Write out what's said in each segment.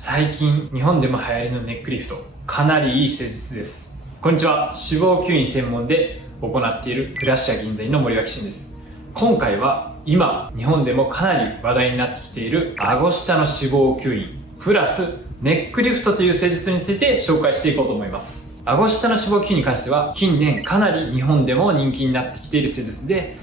最近日本でも流行りのネックリフト、かなりいい施術です。こんにちは、脂肪吸引専門で行っているフラッシャー銀座院の森脇慎です。今回は今日本でもかなり話題になってきている顎下の脂肪吸引プラスネックリフトという施術について紹介していこうと思います。顎下の脂肪吸引に関しては近年かなり日本でも人気になってきている施術で、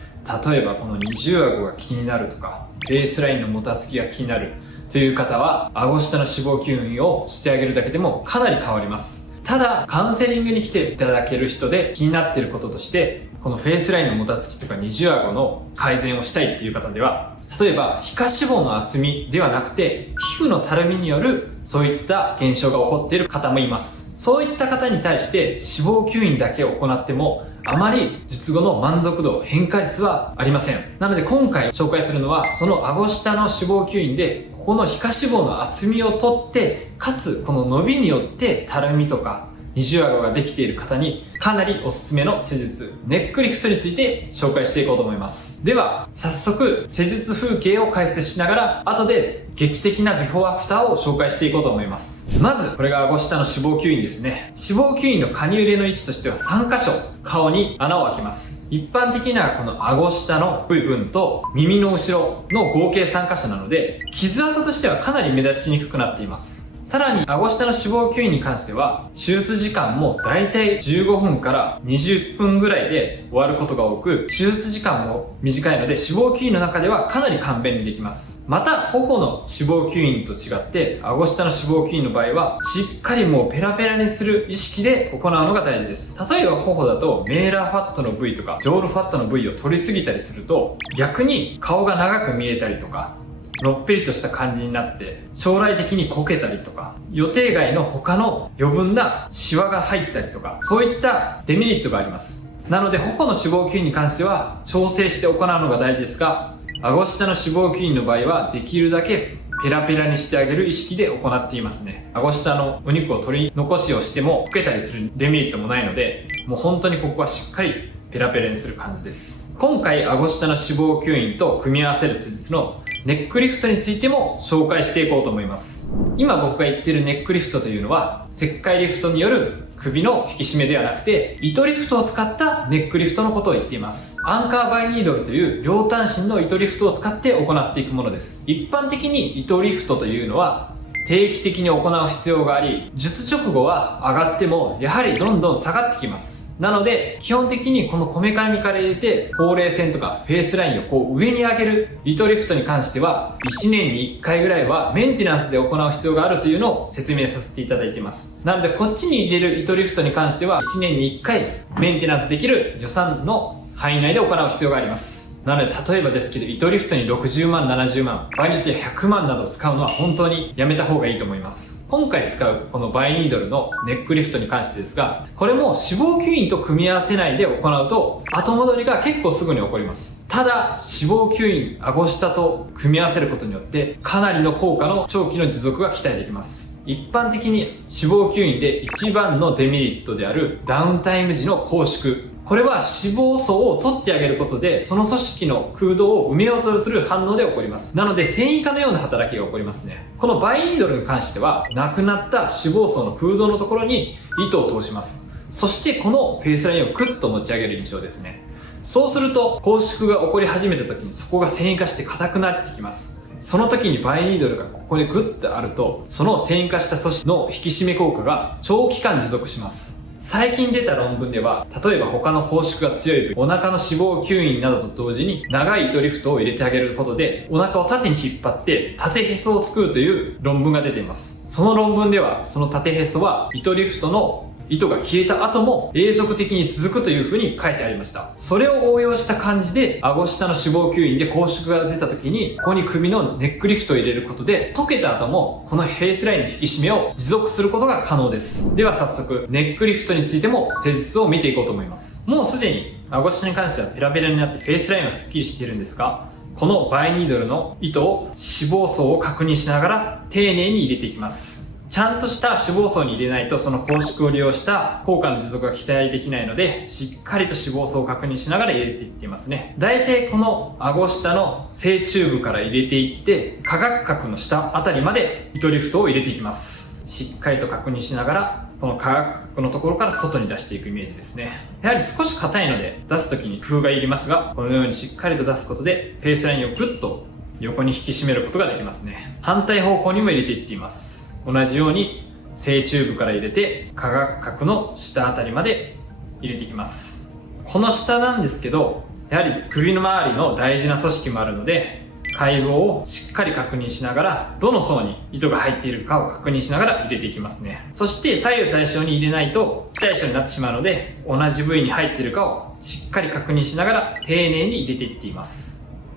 例えばこの二重顎が気になるとかフェイスラインのもたつきが気になるという方は顎下の脂肪吸引をしてあげるだけでもかなり変わります。ただカウンセリングに来ていただける人で気になっていることとして、このフェイスラインのもたつきとか二重顎の改善をしたいっていう方では、例えば皮下脂肪の厚みではなくて皮膚のたるみによるそういった現象が起こっている方もいます。そういった方に対して脂肪吸引だけを行ってもあまり術後の満足度、変化率はありません。なので今回紹介するのはその顎下の脂肪吸引でここの皮下脂肪の厚みを取って、かつこの伸びによってたるみとか二重顎ができている方にかなりおすすめの施術、ネックリフトについて紹介していこうと思います。では早速施術風景を解説しながら後で劇的なビフォーアフターを紹介していこうと思います。まずこれが顎下の脂肪吸引ですね。脂肪吸引のカニ入れの位置としては3箇所顔に穴を開けます。一般的にはこの顎下の部分と耳の後ろの合計3箇所なので、傷跡としてはかなり目立ちにくくなっています。さらに顎下の脂肪吸引に関しては手術時間もだいたい15分から20分ぐらいで終わることが多く、手術時間も短いので脂肪吸引の中ではかなり簡便にできます。また頬の脂肪吸引と違って顎下の脂肪吸引の場合はしっかりもうペラペラにする意識で行うのが大事です。例えば頬だとメーラーファットの部位とかジョールファットの部位を取りすぎたりすると逆に顔が長く見えたりとかのっぺりとした感じになって将来的にこけたりとか予定外の他の余分なシワが入ったりとか、そういったデメリットがあります。なので頬の脂肪吸引に関しては調整して行うのが大事ですが、顎下の脂肪吸引の場合はできるだけペラペラにしてあげる意識で行っていますね。顎下のお肉を取り残しをしてもこけたりするデメリットもないので、もう本当にここはしっかりペラペラにする感じです。今回顎下の脂肪吸引と組み合わせる施術のネックリフトについても紹介していこうと思います。今僕が言っているネックリフトというのは切開リフトによる首の引き締めではなくて糸リフトを使ったネックリフトのことを言っています。アンカーバイニードルという両端子の糸リフトを使って行っていくものです。一般的に糸リフトというのは定期的に行う必要があり、術直後は上がってもやはりどんどん下がってきます。なので基本的にこのこめかみから入れてほうれい線とかフェイスラインをこう上に上げる糸リフトに関しては1年に1回ぐらいはメンテナンスで行う必要があるというのを説明させていただいています。なのでこっちに入れる糸リフトに関しては1年に1回メンテナンスできる予算の範囲内で行う必要があります。なので例えばですけど糸リフトに60万、70万、場合によって100万など使うのは本当にやめた方がいいと思います。今回使うこのバイニードルのネックリフトに関してですが、これも脂肪吸引と組み合わせないで行うと後戻りが結構すぐに起こります。ただ脂肪吸引、顎下と組み合わせることによってかなりの効果の長期の持続が期待できます。一般的に脂肪吸引で一番のデメリットであるダウンタイム時の拘縮、これは脂肪層を取ってあげることでその組織の空洞を埋めようとする反応で起こります。なので繊維化のような働きが起こりますね。このバイニードルに関してはなくなった脂肪層の空洞のところに糸を通します。そしてこのフェイスラインをクッと持ち上げる印象ですね。そうすると拘縮が起こり始めた時にそこが繊維化して硬くなってきます。その時にバイニードルがここでグッとあるとその繊維化した組織の引き締め効果が長期間持続します。最近出た論文では例えば他の拘縮が強い部位、お腹の脂肪吸引などと同時に長い糸リフトを入れてあげることでお腹を縦に引っ張って縦へそを作るという論文が出ています。その論文ではその縦へそは糸リフトの糸が消えた後も永続的に続くという風に書いてありました。それを応用した感じで顎下の脂肪吸引で拘縮が出た時にここに首のネックリフトを入れることで溶けた後もこのフェイスラインの引き締めを持続することが可能です。では早速ネックリフトについても施術を見ていこうと思います。もうすでに顎下に関してはペラペラになってフェイスラインはスッキリしているんですが、このバイニードルの糸を脂肪層を確認しながら丁寧に入れていきます。ちゃんとした脂肪層に入れないとその拘縮を利用した効果の持続が期待できないので、しっかりと脂肪層を確認しながら入れていっていますね。だいたいこの顎下の正中部から入れていって、下顎角の下あたりまで糸リフトを入れていきます。しっかりと確認しながら、この下顎角のところから外に出していくイメージですね。やはり少し硬いので出すときに工夫がいりますが、このようにしっかりと出すことでフェイスラインをグッと横に引き締めることができますね。反対方向にも入れていっています。同じように正中部から入れて下顎角の下あたりまで入れていきます。この下なんですけど、やはり首の周りの大事な組織もあるので、解剖をしっかり確認しながら、どの層に糸が入っているかを確認しながら入れていきますね。そして左右対称に入れないと非対称になってしまうので、同じ部位に入っているかをしっかり確認しながら丁寧に入れていっています。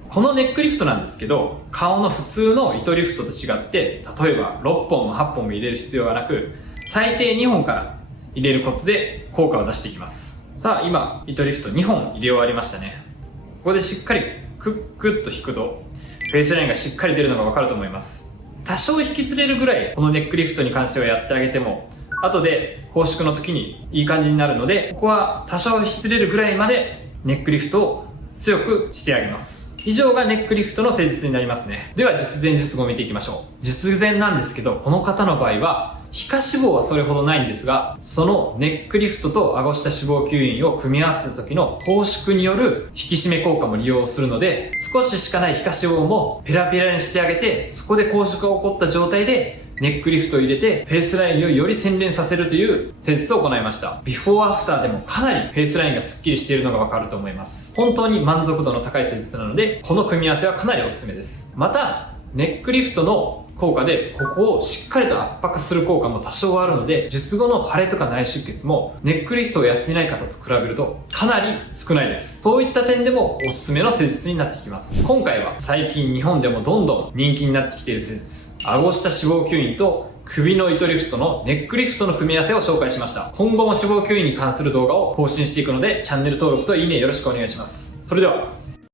このネックリフトなんですけど、顔の普通の糸リフトと違って、例えば6本も8本も入れる必要はなく、最低2本から入れることで効果を出していきます。さあ今、糸リフト2本入れ終わりましたね。ここでしっかりクッと引くと、フェイスラインがしっかり出るのがわかると思います。多少引きずれるぐらいこのネックリフトに関してはやってあげても、後で拘縮の時にいい感じになるので、ここは多少引きずれるぐらいまでネックリフトを強くしてあげます。以上がネックリフトの施術になりますね。では術前術後を見ていきましょう。術前なんですけど、この方の場合は皮下脂肪はそれほどないんですが、そのネックリフトと顎下脂肪吸引を組み合わせた時の拘縮による引き締め効果も利用するので、少ししかない皮下脂肪もペラペラにしてあげて、そこで拘縮が起こった状態でネックリフトを入れてフェイスラインをより洗練させるという施術を行いました。ビフォーアフターでもかなりフェイスラインがスッキリしているのがわかると思います。本当に満足度の高い施術なので、この組み合わせはかなりおすすめです。また、ネックリフトの効果でここをしっかりと圧迫する効果も多少あるので、術後の腫れとか内出血もネックリフトをやっていない方と比べるとかなり少ないです。そういった点でもおすすめの施術になってきます。今回は最近日本でもどんどん人気になってきている施術、顎下脂肪吸引と首の糸リフトのネックリフトの組み合わせを紹介しました。今後も脂肪吸引に関する動画を更新していくので、チャンネル登録といいねよろしくお願いします。それでは。